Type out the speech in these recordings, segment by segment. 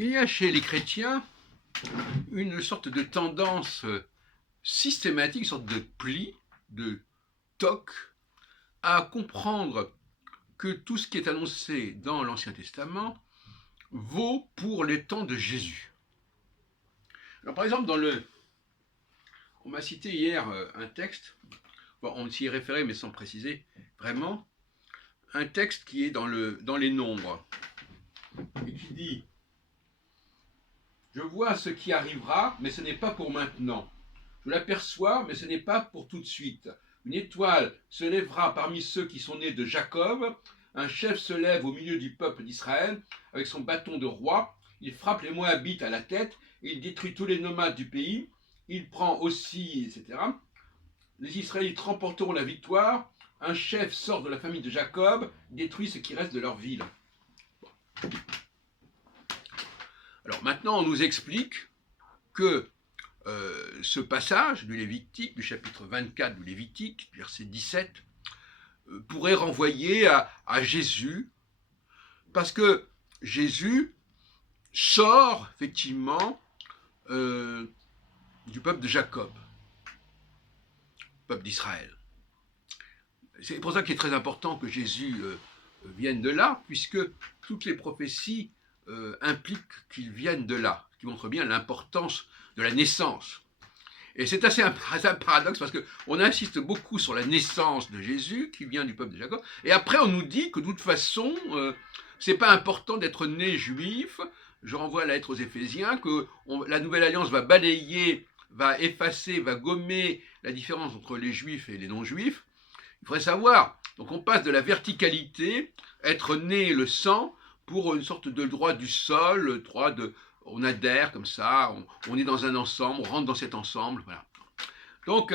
Il y a chez les chrétiens une sorte de tendance systématique, une sorte de pli, de toc, à comprendre que tout ce qui est annoncé dans l'Ancien Testament vaut pour les temps de Jésus. Alors par exemple, on m'a cité hier un texte, bon, on s'y est référé mais sans préciser vraiment, un texte qui est dans les Nombres, et qui dit « Je vois ce qui arrivera, mais ce n'est pas pour maintenant. Je l'aperçois, mais ce n'est pas pour tout de suite. Une étoile se lèvera parmi ceux qui sont nés de Jacob. Un chef se lève au milieu du peuple d'Israël avec son bâton de roi. Il frappe les Moabites à la tête. Il détruit tous les nomades du pays. Il prend aussi, etc. Les Israélites remporteront la victoire. Un chef sort de la famille de Jacob, détruit ce qui reste de leur ville. » Alors maintenant, on nous explique que ce passage du Lévitique, du chapitre 24 du Lévitique, verset 17, pourrait renvoyer à Jésus, parce que Jésus sort effectivement du peuple de Jacob, peuple d'Israël. C'est pour ça qu'il est très important que Jésus vienne de là, puisque toutes les prophéties impliquent qu'il vienne de là, ce qui montre bien l'importance de la naissance. Et c'est assez un paradoxe parce qu'on insiste beaucoup sur la naissance de Jésus qui vient du peuple de Jacob, et après on nous dit que de toute façon, c'est pas important d'être né juif. Je renvoie à la lettre aux Éphésiens, que la nouvelle alliance va balayer, va effacer, va gommer la différence entre les juifs et les non-juifs. Il faudrait savoir, donc on passe de la verticalité, être né le sang, pour une sorte de droit du sol, droit de... On adhère comme ça, on est dans un ensemble, on rentre dans cet ensemble, voilà. Donc,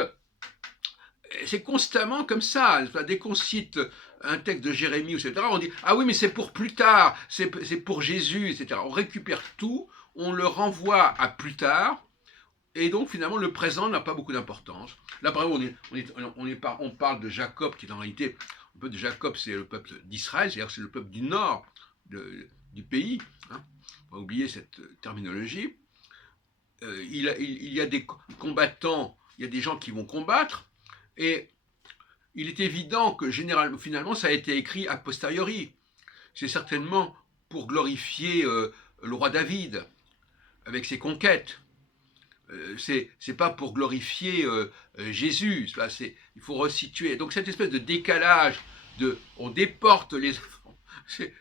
c'est constamment comme ça. Dès qu'on cite un texte de Jérémie, etc., on dit « Ah oui, mais c'est pour plus tard, c'est pour Jésus, etc. » On récupère tout, on le renvoie à plus tard, et donc finalement le présent n'a pas beaucoup d'importance. Là, par exemple, on parle de Jacob, qui est en réalité, le peuple de Jacob, c'est le peuple d'Israël, c'est-à-dire c'est le peuple du nord du pays, hein. On va oublier cette terminologie. Il y a des combattants, il y a des gens qui vont combattre, et il est évident que finalement ça a été écrit a posteriori. C'est certainement pour glorifier le roi David avec ses conquêtes. C'est pas pour glorifier Jésus. Il faut resituer. Donc cette espèce de décalage, on déporte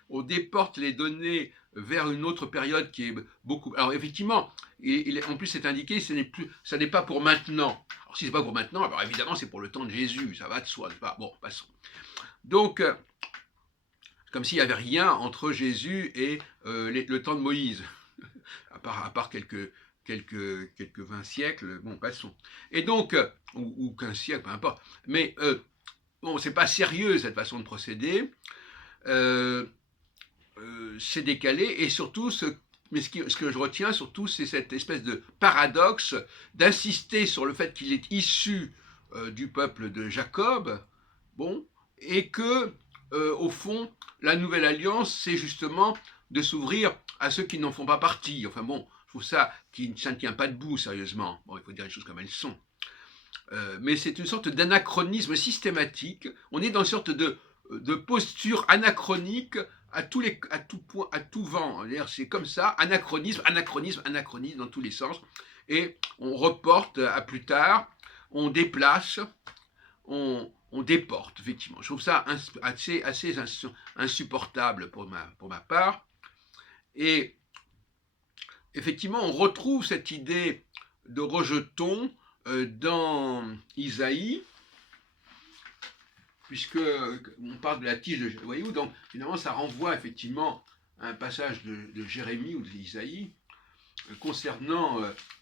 on déporte les données vers une autre période qui est beaucoup... Alors effectivement, en plus c'est indiqué, ça n'est pas pour maintenant. Alors si c'est pas pour maintenant, alors évidemment c'est pour le temps de Jésus, ça va de soi. Bon, passons. Donc, comme s'il n'y avait rien entre Jésus et le temps de Moïse, à part quelques 20 siècles, bon, passons. Et donc, ou 15 siècles, peu importe. Mais, bon, c'est pas sérieux cette façon de procéder. C'est décalé, et surtout, ce que je retiens surtout, c'est cette espèce de paradoxe d'insister sur le fait qu'il est issu du peuple de Jacob, bon, et que, au fond, la nouvelle alliance, c'est justement de s'ouvrir à ceux qui n'en font pas partie. Enfin bon, je trouve ça ne tient pas debout, sérieusement. Bon, il faut dire les choses comme elles sont. Mais c'est une sorte d'anachronisme systématique. On est dans une sorte de posture anachronique à tout vent. C'est comme ça, anachronisme dans tous les sens. Et on reporte à plus tard, on déplace, on déporte, effectivement. Je trouve ça assez insupportable pour ma part. Et effectivement, on retrouve cette idée de rejeton dans Isaïe, puisque on parle de la tige de... Voyez-vous, donc finalement ça renvoie effectivement à un passage de Jérémie ou d'Isaïe concernant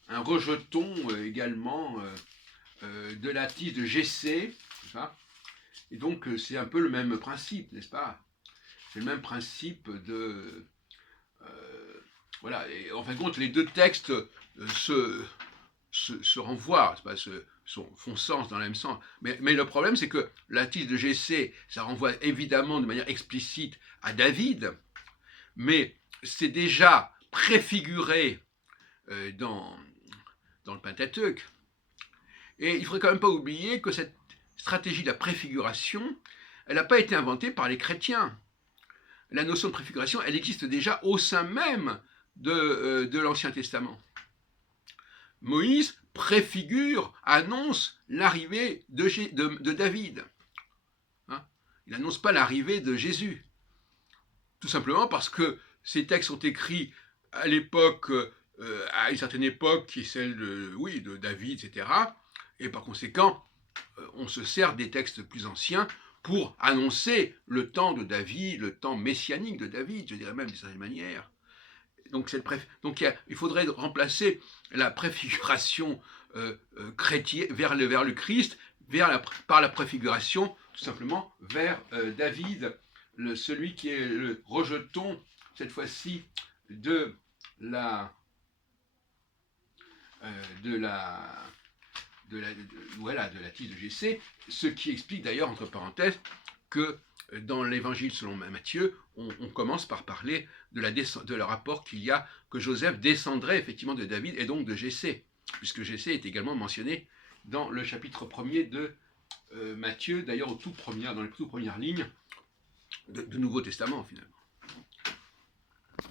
un rejeton également de la tige de Jessé. Et donc c'est un peu le même principe, n'est-ce pas? C'est le même principe de... voilà, et en fin de compte, les deux textes se renvoient, font sens dans le même sens. Mais le problème, c'est que la tige de Jessé, ça renvoie évidemment de manière explicite à David, mais c'est déjà préfigurée dans le Pentateuque. Et il ne faudrait quand même pas oublier que cette stratégie de la préfiguration, elle n'a pas été inventée par les chrétiens. La notion de préfiguration, elle existe déjà au sein même de l'Ancien Testament. Moïse préfigure, annonce l'arrivée de David. Hein, il n'annonce pas l'arrivée de Jésus. Tout simplement parce que ces textes sont écrits à l'époque, à une certaine époque qui est celle de David, etc. Et par conséquent, on se sert des textes plus anciens pour annoncer le temps de David, le temps messianique de David, je dirais même d'une certaine manière. Donc il faudrait remplacer la préfiguration chrétienne vers le Christ par la préfiguration tout simplement vers David, celui qui est le rejeton cette fois-ci de la tige de Jessé, ce qui explique d'ailleurs, entre parenthèses, que dans l'évangile selon Matthieu, on commence par parler de le rapport qu'il y a, que Joseph descendrait effectivement de David et donc de Jessé, puisque Jessé est également mentionné dans le chapitre 1er de Matthieu, d'ailleurs dans les toutes premières lignes du Nouveau Testament finalement.